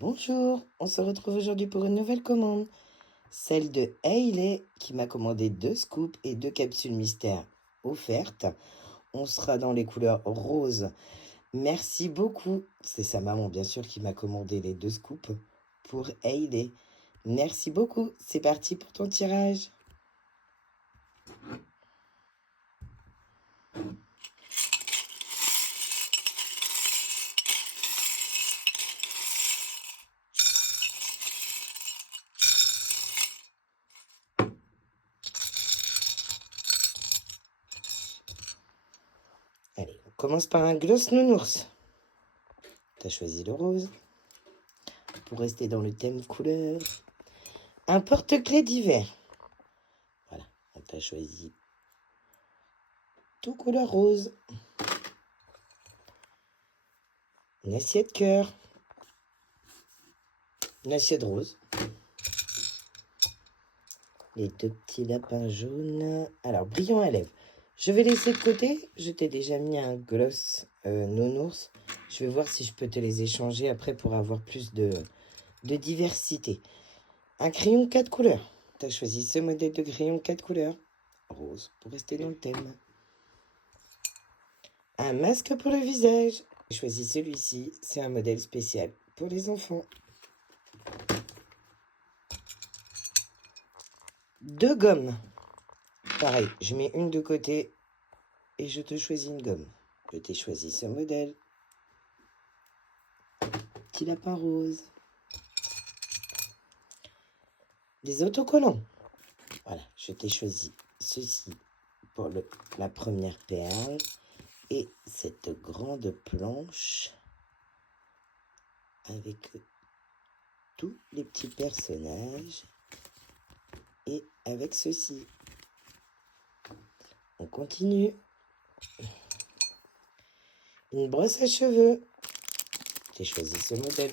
Bonjour, on se retrouve aujourd'hui pour une nouvelle commande. Celle de Hailey qui m'a commandé 2 scoops et 2 capsules mystères offertes. On sera dans les couleurs rose. Merci beaucoup. C'est sa maman bien sûr qui m'a commandé les 2 scoops pour Hailey. Merci beaucoup. C'est parti pour ton tirage. Allez, on commence par un gloss nounours. T'as choisi le rose. Pour rester dans le thème couleur. Un porte-clés d'hiver. Voilà, on t'a choisi tout couleur rose. Une assiette cœur. Une assiette rose. Les 2 petits lapins jaunes. Alors, brillant à lèvres. Je vais laisser de côté. Je t'ai déjà mis un gloss nounours. Je vais voir si je peux te les échanger après pour avoir plus de diversité. Un crayon 4 couleurs. Tu as choisi ce modèle de crayon 4 couleurs. Rose, pour rester dans le thème. Un masque pour le visage. J'ai choisi celui-ci. C'est un modèle spécial pour les enfants. 2 gommes. Pareil, je mets une de côté et je te choisis une gomme. Je t'ai choisi ce modèle. Petit lapin rose. Des autocollants. Voilà, je t'ai choisi ceci pour la première perle. Et cette grande planche avec tous les petits personnages. Et avec ceci. On continue. Une brosse à cheveux. J'ai choisi ce modèle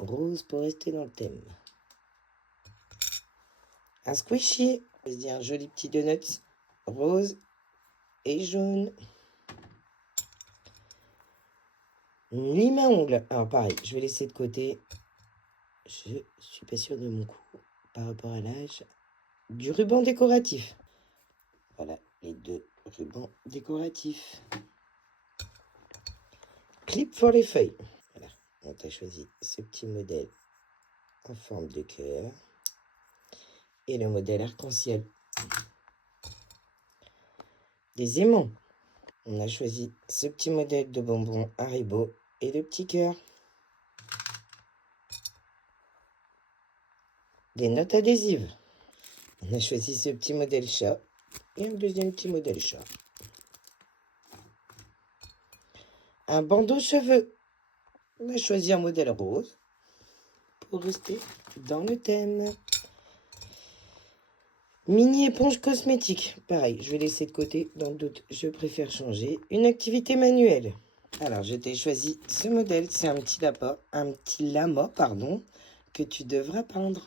rose pour rester dans le thème. Un squishy. Je vais dire un joli petit donut rose et jaune. Une lime à ongles. Alors pareil, je vais laisser de côté. Je suis pas sûre de mon coup par rapport à l'âge. Du ruban décoratif. Voilà les 2 rubans décoratifs. Clip pour les feuilles. Voilà, on t'a choisi ce petit modèle en forme de cœur. Et le modèle arc-en-ciel. Des aimants. On a choisi ce petit modèle de bonbons Haribo et le petit cœur. Des notes adhésives. On a choisi ce petit modèle chat et un deuxième petit modèle chat. Un bandeau cheveux. On a choisi un modèle rose pour rester dans le thème. Mini éponge cosmétique. Pareil, je vais laisser de côté. Dans le doute, je préfère changer. Une activité manuelle. Alors, je t'ai choisi ce modèle. C'est un petit lama, que tu devras peindre.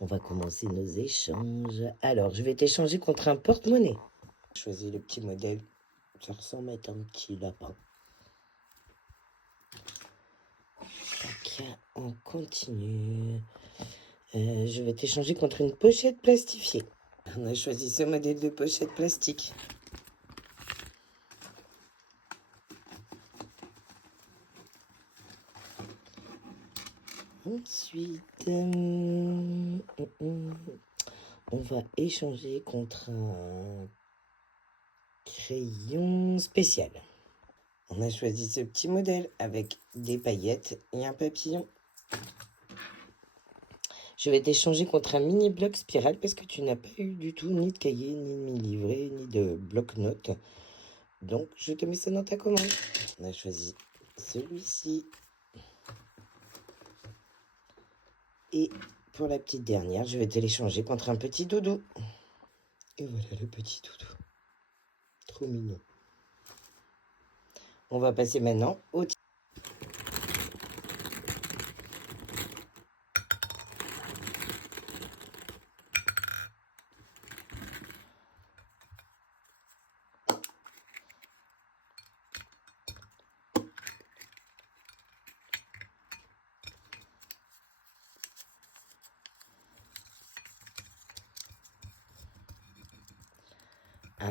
On va commencer nos échanges. Alors, je vais t'échanger contre un porte-monnaie. Choisis le petit modèle. Ça ressemble à un petit lapin. Tac, on continue. Je vais t'échanger contre une pochette plastifiée. On a choisi ce modèle de pochette plastique. Ensuite, on va échanger contre un crayon spécial. On a choisi ce petit modèle avec des paillettes et un papillon. Je vais t'échanger contre un mini bloc spirale parce que tu n'as pas eu du tout ni de cahier, ni de mini-livret, ni de bloc-notes. Donc, je te mets ça dans ta commande. On a choisi celui-ci. Et pour la petite dernière, je vais te l'échanger contre un petit doudou. Et voilà le petit doudou. Trop mignon. On va passer maintenant au...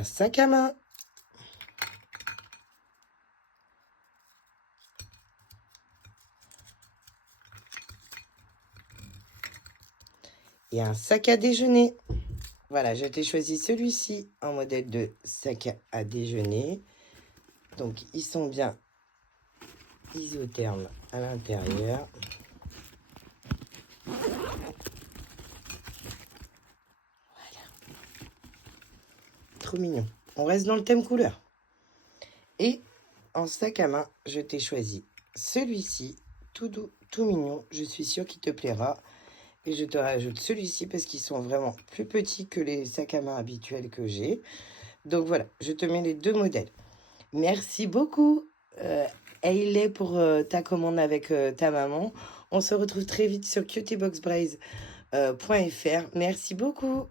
un sac à main. Et un sac à déjeuner. Voilà, je t'ai choisi celui-ci en modèle de sac à déjeuner. Donc, ils sont bien isothermes à l'intérieur. Voilà. Trop mignon. On reste dans le thème couleur. Et en sac à main, je t'ai choisi celui-ci, tout doux, tout mignon. Je suis sûre qu'il te plaira. Et je te rajoute celui-ci parce qu'ils sont vraiment plus petits que les sacs à main habituels que j'ai. Donc voilà, je te mets les deux modèles. Merci beaucoup, Hayley, pour ta commande avec ta maman. On se retrouve très vite sur cutyboxbraise.fr. Merci beaucoup.